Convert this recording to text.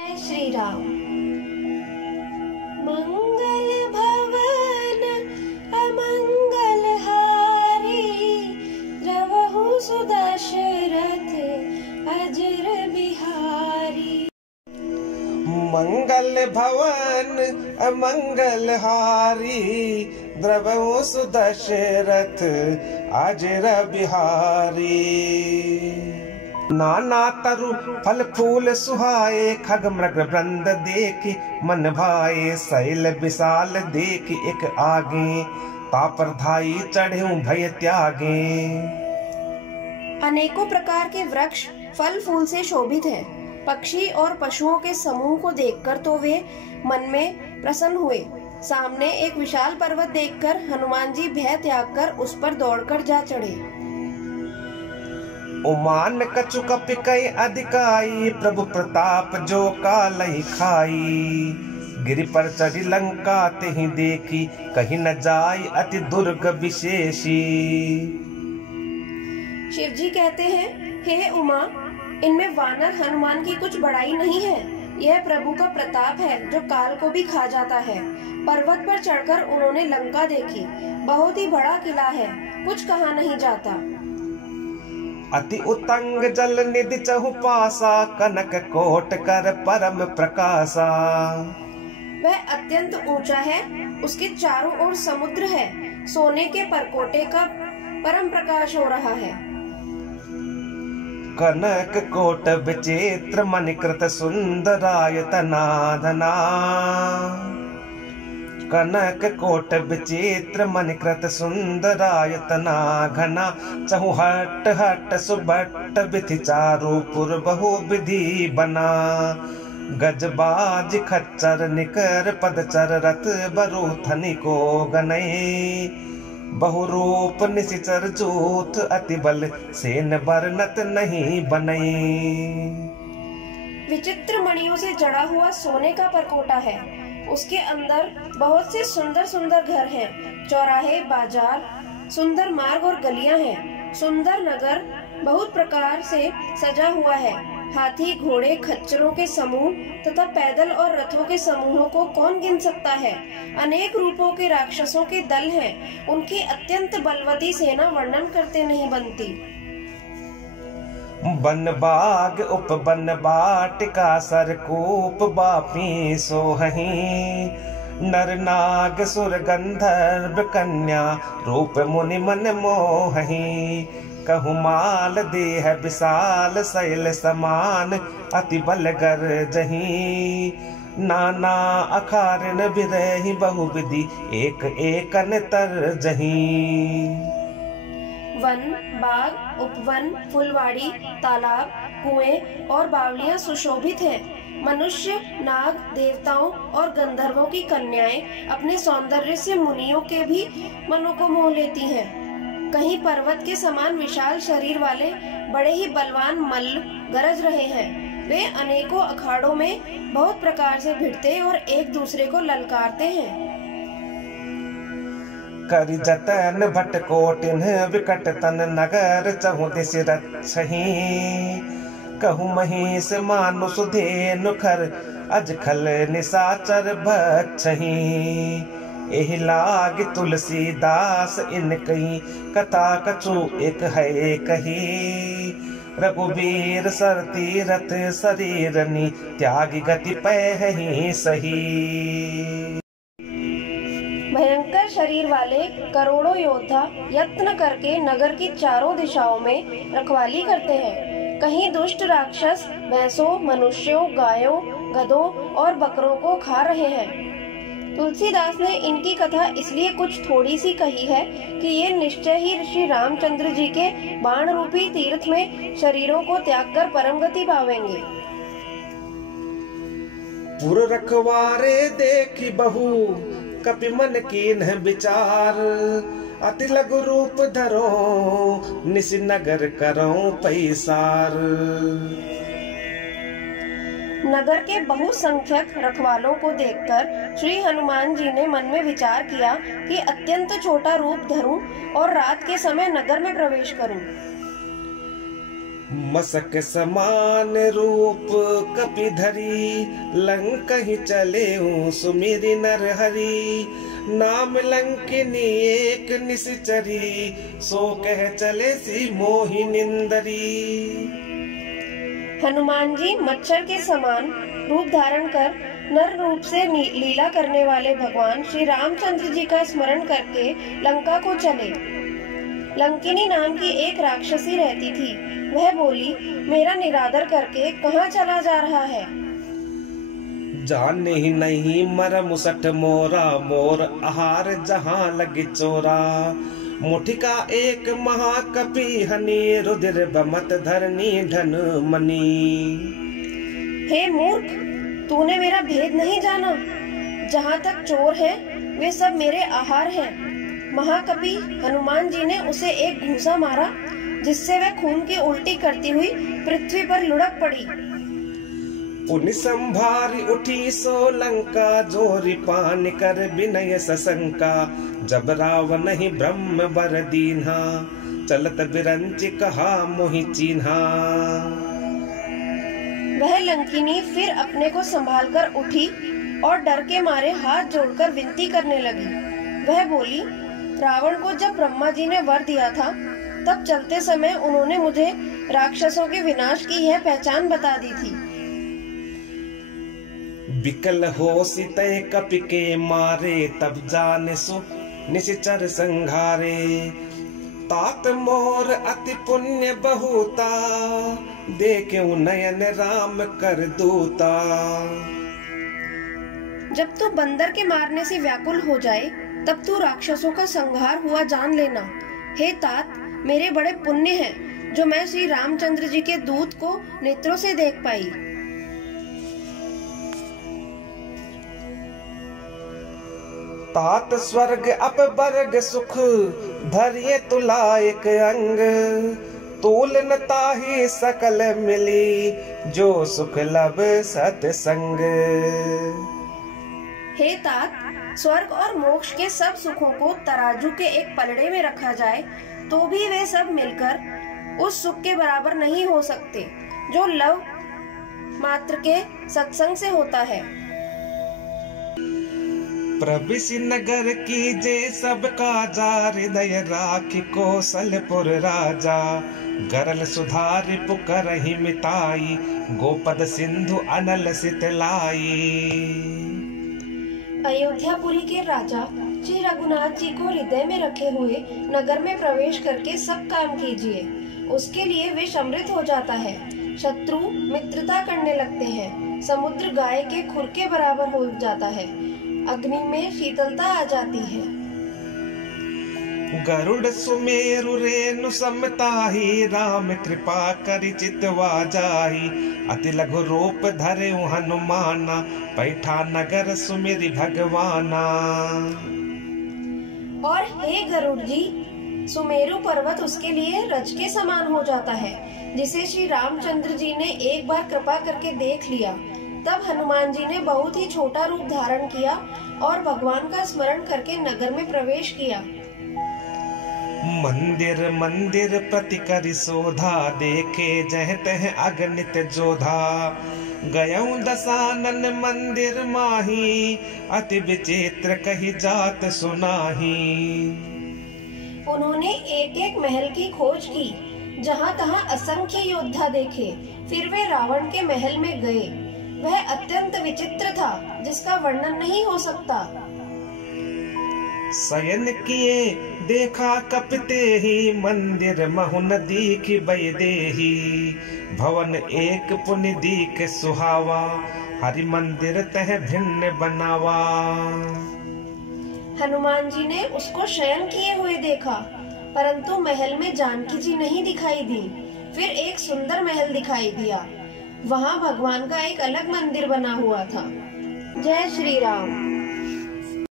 जय श्री राम। मंगल भवन अमंगल हारी, द्रवहु सुदशरथ अजर बिहारी। मंगल भवन अमंगल हारी, द्रवहु सुदशरथ अजर बिहारी। नाना तरु फल फूल सुहाए, खग मृग वृंद देखि मन भाए। शैल विशाल देखि एक आगे, तापर धाई चढ़े भय त्यागे। अनेकों प्रकार के वृक्ष फल फूल से शोभित हैं। पक्षी और पशुओं के समूह को देखकर तो वे मन में प्रसन्न हुए। सामने एक विशाल पर्वत देखकर हनुमान जी भय त्याग कर उस पर दौड़कर जा चढ़े। उमान कछु कपिकई अधिकाई, प्रभु प्रताप जो कालहि खाई। गिरि पर चढ़ी लंका तेहि देखी, कहीं न जाय अति दुर्ग विशेषी। शिव जी कहते हैं, हे उमा, इनमें वानर हनुमान की कुछ बड़ाई नहीं है। यह प्रभु का प्रताप है जो काल को भी खा जाता है। पर्वत पर चढ़कर उन्होंने लंका देखी। बहुत ही बड़ा किला है, कुछ कहा नहीं जाता। अति उतंग जल निधि चहुपासा, कनक कोट कर परम प्रकाशा। वह अत्यंत ऊंचा है, उसके चारों ओर समुद्र है। सोने के परकोटे का परम प्रकाश हो रहा है। कनक कोट विचित्र मणिकृत सुंदरायतना धना। कनक कोट विचित्र मणिकृत सुंदरायतना घना। चहु हट हट सुबट विधि चारु पुर बहु विधि बना। गजबाज खच्चर निकर पदचर रथ बरु धनिको गनई। बहुरूप निशिचर जूथ अति बल सेन बरनत नहीं बनई। विचित्र मणियों से जड़ा हुआ सोने का परकोटा है। उसके अंदर बहुत से सुंदर सुंदर घर हैं, चौराहे, बाजार, सुंदर मार्ग और गलियां हैं। सुंदर नगर बहुत प्रकार से सजा हुआ है। हाथी, घोड़े, खच्चरों के समूह तथा पैदल और रथों के समूहों को कौन गिन सकता है। अनेक रूपों के राक्षसों के दल हैं। उनकी अत्यंत बलवती सेना वर्णन करते नहीं बनती। बन बाग उप बन बाटिका, सरकूप बापी सोहही। नर नाग सुर गंधर्व कन्या, रूप मुनि मन मोहही। कहु माल देह विशाल, शैल समान अति बलगर जही। नाना अखारण बिरहि बहुविधि, एक एकन तर जही। वन, बाग, उपवन, फुलवाड़ी, तालाब, कुएं और बावलियां सुशोभित हैं। मनुष्य, नाग, देवताओं और गंधर्वों की कन्याएं अपने सौंदर्य से मुनियों के भी मनों को मोह लेती हैं। कहीं पर्वत के समान विशाल शरीर वाले बड़े ही बलवान मल्ल गरज रहे हैं। वे अनेकों अखाड़ों में बहुत प्रकार से भिड़ते और एक दूसरे को ललकारते हैं। करि जतन भट कोटिन विकट तन, नगर चहु दिस रक्षहि। कहु महिष मानुष धेनु खर, अजखल निशाचर भक्षहि। एहि लाग तुलसीदास इन कही, कथा कछु एक है कही। रघुबीर सर तीरथ शरीरनि, त्यागी गति पैहि सही। भयंकर शरीर वाले करोड़ों योद्धा यत्न करके नगर की चारों दिशाओं में रखवाली करते हैं। कहीं दुष्ट राक्षस भैंसों, मनुष्यों, गायों, गधों और बकरों को खा रहे हैं। तुलसीदास ने इनकी कथा इसलिए कुछ थोड़ी सी कही है कि ये निश्चय ही श्री रामचंद्र जी के बाण रूपी तीर्थ में शरीरों को त्याग कर परम गति पावेंगे। पुर रखवारे देखी बहु, कपि मन कीन्ह विचार। अति लघु रूप धरो, निसि नगर करो पैसार। नगर के बहुसंख्यक रखवालों को देखकर श्री हनुमान जी ने मन में विचार किया कि अत्यंत छोटा रूप धरूं और रात के समय नगर में प्रवेश करूं। मसक समान रूप कपिधरी, लंक ही चले सुमिरि नरहरि। नाम लंकिनी एक निश्चरी, सो कह चले सी मोहि निंदरी। हनुमान जी मच्छर के समान रूप धारण कर नर रूप से लीला करने वाले भगवान श्री रामचंद्र जी का स्मरण करके लंका को चले। लंकिनी नाम की एक राक्षसी रहती थी। वह बोली, मेरा निरादर करके कहाँ चला जा रहा है? जाने ही नहीं मर मुसट मोरा, मोर आहार जहाँ लगी चोरा। मुठिका एक महाकपि हनी, रुधिर बमत धरनी धन मनी। हे मूर्ख, तूने मेरा भेद नहीं जाना। जहाँ तक चोर है वे सब मेरे आहार हैं। महाकपि हनुमान जी ने उसे एक घूंसा मारा, जिससे वह खून की उल्टी करती हुई पृथ्वी पर लुढ़क पड़ी। पुनि संभारी उठी सो लंका, जोरी पान कर विनय सशंका। जब रावण ही ब्रह्म वर दीन्हा, चलत बिरंच कहा मोहि चीन्हा। वह लंकिनी फिर अपने को संभालकर उठी और डर के मारे हाथ जोड़कर विनती करने लगी। वह बोली, रावण को जब ब्रह्मा जी ने वर दिया था, तब चलते समय उन्होंने मुझे राक्षसों के विनाश की यह पहचान बता दी थी। बिकल हो सीते कपि के मारे, तब जाने सु निश्चर संघारे। तात मोर अति पुण्य बहुता, देखे नयन राम कर दूता। जब तू बंदर के मारने से व्याकुल हो जाए, तब तू राक्षसों का संहार हुआ जान लेना। हे तात, मेरे बड़े पुण्य हैं जो मैं श्री रामचंद्र जी के दूत को नेत्रों से देख पाई। तात स्वर्ग अपवर्ग सुख, धरिये तुला एक अंग। तूल न ताहि सकल मिली, जो सुख लब सतसंग। हे तात, स्वर्ग और मोक्ष के सब सुखों को तराजू के एक पलड़े में रखा जाए, तो भी वे सब मिलकर उस सुख के बराबर नहीं हो सकते जो लव मात्र के सत्संग से होता है। प्रविश नगर की जे सब काजा, हृदय राखी कौशलपुर राजा। गरल सुधारि पुकरहि मिताई, गोपद सिंधु अनल सितलाई। अयोध्यापुरी के राजा श्री रघुनाथ जी को हृदय में रखे हुए नगर में प्रवेश करके सब काम कीजिए। उसके लिए विष अमृत हो जाता है, शत्रु मित्रता करने लगते हैं, समुद्र गाय के खुर के बराबर हो जाता है, अग्नि में शीतलता आ जाती है। गरुड़ सुमेरु रेणु समताही, राम कृपा करि चितवा जाही। अति लघु रूप धरे हनुमाना, पैठा नगर सुमिरि भगवाना। और हे गरुड़ जी, सुमेरु पर्वत उसके लिए रज के समान हो जाता है, जिसे श्री रामचंद्र जी ने एक बार कृपा करके देख लिया। तब हनुमान जी ने बहुत ही छोटा रूप धारण किया और भगवान का स्मरण करके नगर में प्रवेश किया। मंदिर मंदिर प्रति करि शोधा, देखे जह तह अगणित जोधा। गयऊ दसानन मंदिर माही, अति विचित्र कही जात सुनाही। उन्होंने एक एक महल की खोज की, जहाँ तहाँ असंख्य योद्धा देखे। फिर वे रावण के महल में गए। वह अत्यंत विचित्र था, जिसका वर्णन नहीं हो सकता। शयन किए देखा कपते ही, मंदिर महुन दीख बैदेही। भवन एक पुनि दीख सुहावा, हरि मंदिर तह भिन्न बनावा। हनुमान जी ने उसको शयन किए हुए देखा, परंतु महल में जानकी जी नहीं दिखाई दी। फिर एक सुंदर महल दिखाई दिया। वहाँ भगवान का एक अलग मंदिर बना हुआ था। जय श्री राम।